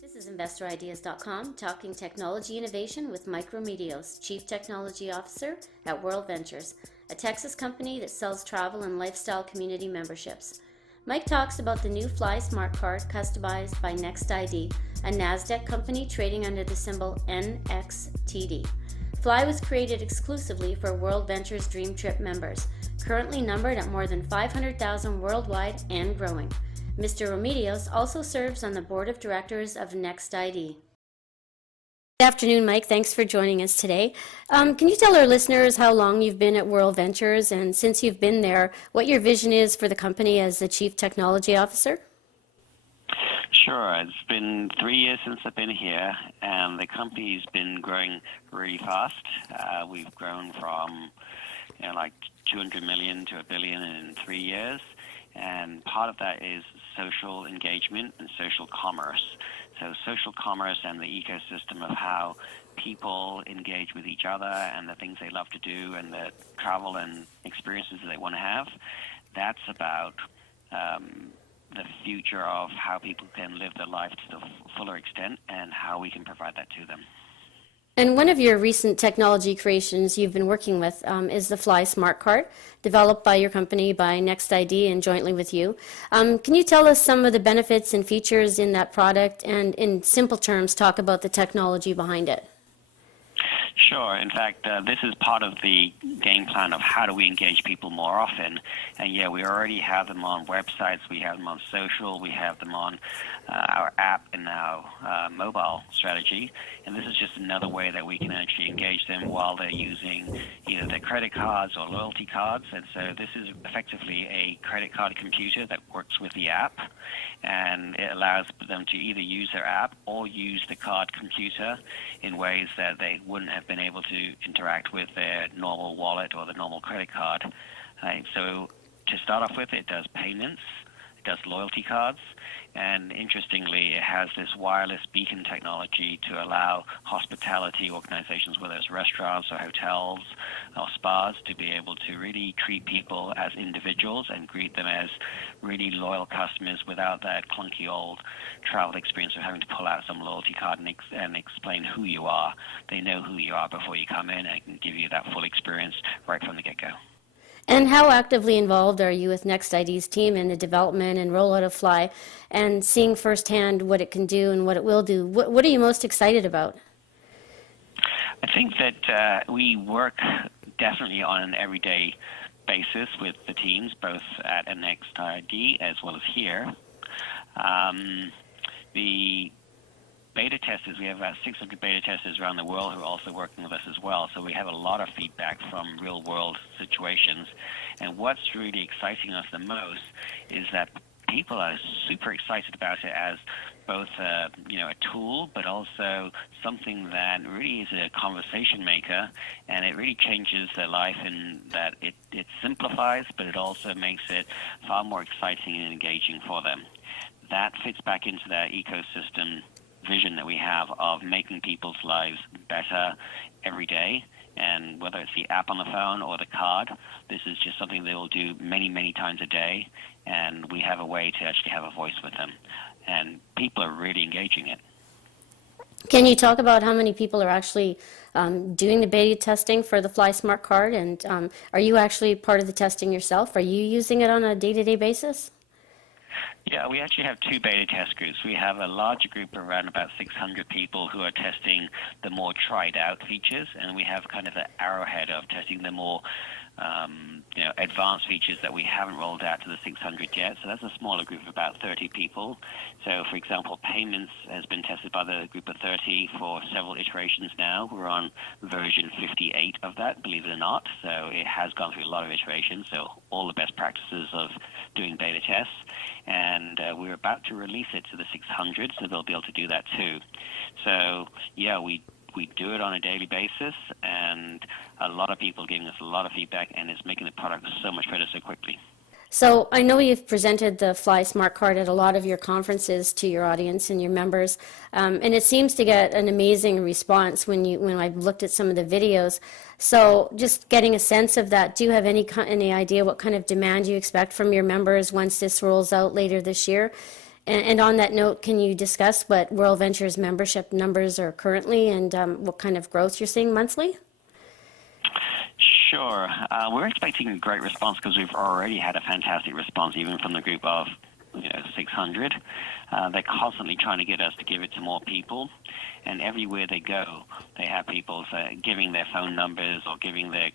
This is InvestorIdeas.com, talking technology innovation with Mike Remedios, Chief Technology Officer at WorldVentures, a Texas company that sells travel and lifestyle community memberships. Mike talks about the new Flye smart card customized by NXT-ID, a NASDAQ company trading under the symbol NXTD. Flye was created exclusively for WorldVentures DreamTrips members, currently numbered at more than 500,000 worldwide and growing. Mr. Remedios also serves on the board of directors of NXT-ID. Good afternoon, Mike. Thanks for joining us today. Can you tell our listeners how long you've been at WorldVentures, and since you've been there, what your vision is for the company as the Chief Technology Officer? Sure. It's been 3 years since I've been here, and the company's been growing really fast. We've grown from like 200 million to a billion in 3 years. And part of that is social engagement and social commerce. So social commerce and the ecosystem of how people engage with each other and the things they love to do and the travel and experiences that they want to have, that's about the future of how people can live their life to the fuller extent and how we can provide that to them. And one of your recent technology creations you've been working with is the Flye smart card, developed by your company, by NXT-ID, and jointly with you. Can you tell us some of the benefits and features in that product, and in simple terms, talk about the technology behind it? Sure. In fact, this is part of the game plan of how do we engage people more often. And yeah, we already have them on websites, we have them on social, we have them on our app and our mobile strategy. And this is just another way that we can actually engage them while they're using either their credit cards or loyalty cards. And so this is effectively a credit card computer that works with the app. And it allows them to either use their app or use the card computer in ways that they wouldn't have been able to interact with their normal wallet or the normal credit card. So to start off with, it does payments, it does loyalty cards, and interestingly, it has this wireless beacon technology to allow hospitality organizations, whether it's restaurants or hotels or spas, to be able to really treat people as individuals and greet them as really loyal customers without that clunky old travel experience of having to pull out some loyalty card and explain who you are. They know who you are before you come in and can give you that full experience right from the get-go. And how actively involved are you with NXT-ID's team in the development and rollout of Flye, and seeing firsthand what it can do and what it will do? What are you most excited about? I think that we work definitely on an everyday basis with the teams, both at NXT-ID as well as here. The beta testers, we have about 600 beta testers around the world who are also working with us as well. So we have a lot of feedback from real world situations. And what's really exciting us the most is that people are super excited about it as both a tool, but also something that really is a conversation maker, and it really changes their life in that it simplifies, but it also makes it far more exciting and engaging for them. That fits back into their ecosystem vision that we have of making people's lives better every day. And whether it's the app on the phone or the card, this is just something they will do many, many times a day. And we have a way to actually have a voice with them. And people are really engaging it. Can you talk about how many people are actually doing the beta testing for the Flye smart card? And are you actually part of the testing yourself? Are you using it on a day-to-day basis? Yeah, we actually have two beta test groups. We have a larger group of around about 600 people who are testing the more tried-out features, and we have kind of the arrowhead of testing the more advanced features that we haven't rolled out to the 600 yet. So that's a smaller group of about 30 people. So, for example, payments has been tested by the group of 30 for several iterations now. We're on version 58 of that, believe it or not. So it has gone through a lot of iterations, so all the best practices of doing beta tests. And we're about to release it to the 600, so they'll be able to do that too. So, yeah, we do it on a daily basis, and a lot of people giving us a lot of feedback, and it's making the product so much better so quickly. So I know you've presented the Flye smart card at a lot of your conferences to your audience and your members, and it seems to get an amazing response when I've looked at some of the videos. So just getting a sense of that, do you have any idea what kind of demand you expect from your members once this rolls out later this year? And on that note, can you discuss what WorldVentures membership numbers are currently and what kind of growth you're seeing monthly? Sure. We're expecting a great response because we've already had a fantastic response, even from the group of 600. They're constantly trying to get us to give it to more people, and everywhere they go, they have people giving their phone numbers or giving their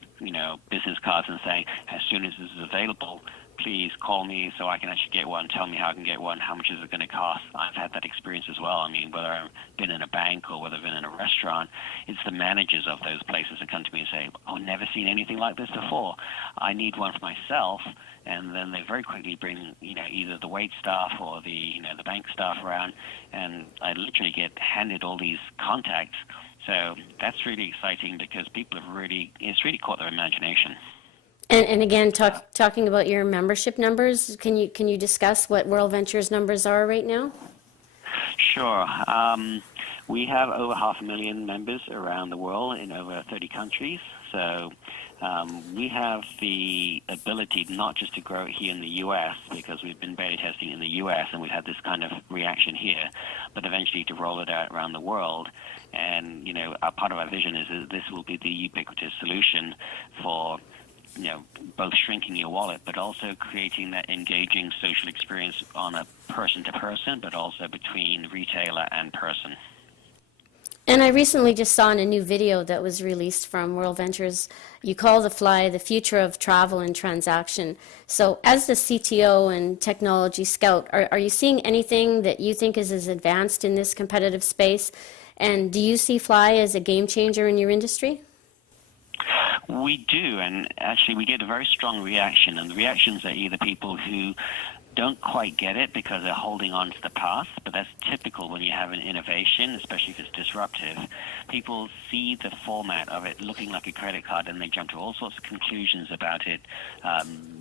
business cards and saying, as soon as this is available, please call me so I can actually get one. Tell me how I can get one. How much is it going to cost? I've had that experience as well. I mean, whether I've been in a bank or whether I've been in a restaurant, it's the managers of those places that come to me and say, "Oh, never seen anything like this before. I need one for myself." And then they very quickly bring, either the wait staff or the bank staff around, and I literally get handed all these contacts. So that's really exciting because people have it's really caught their imagination. And again, talking about your membership numbers, can you discuss what WorldVentures numbers are right now? Sure. We have over 500,000 members around the world in over 30 countries. So we have the ability not just to grow it here in the U.S. because we've been beta testing in the U.S. and we've had this kind of reaction here, but eventually to roll it out around the world. And, part of our vision is that this will be the ubiquitous solution for both shrinking your wallet, but also creating that engaging social experience on a person-to-person, but also between retailer and person. And I recently just saw in a new video that was released from WorldVentures, you call the Flye the future of travel and transaction. So as the CTO and technology scout, are you seeing anything that you think is as advanced in this competitive space? And do you see Flye as a game changer in your industry? We do, and actually we get a very strong reaction, and the reactions are either people who don't quite get it because they're holding on to the past, but that's typical when you have an innovation, especially if it's disruptive. People see the format of it looking like a credit card and they jump to all sorts of conclusions about it,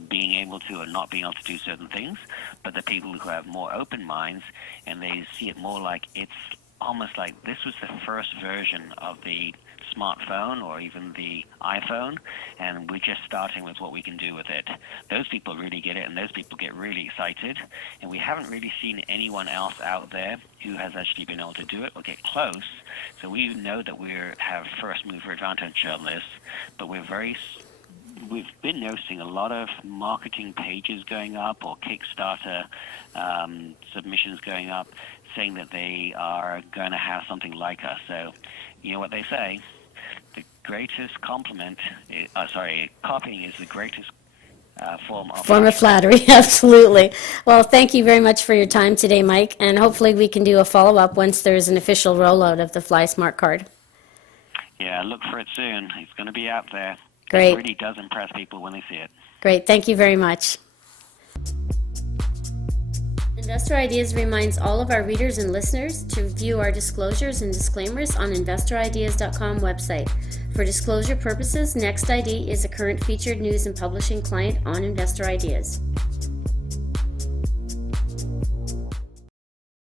being able to or not being able to do certain things, but the people who have more open minds and they see it more like it's almost like this was the first version of the smartphone or even the iPhone, and we're just starting with what we can do with it. Those people really get it, and those people get really excited, and we haven't really seen anyone else out there who has actually been able to do it or get close. So we know that we have first mover advantage on this, but we've been noticing a lot of marketing pages going up or Kickstarter submissions going up saying that they are going to have something like us. So you know what they say, the greatest compliment, copying is the greatest form of flattery. Absolutely. Well, thank you very much for your time today, Mike, and hopefully we can do a follow-up once there's an official rollout of the Flye Smart Card. Yeah, look for it soon. It's going to be out there. Great. It really does impress people when they see it. Great. Thank you very much. Investor Ideas reminds all of our readers and listeners to view our disclosures and disclaimers on InvestorIdeas.com website. For disclosure purposes, NXT-ID is a current featured news and publishing client on Investor Ideas.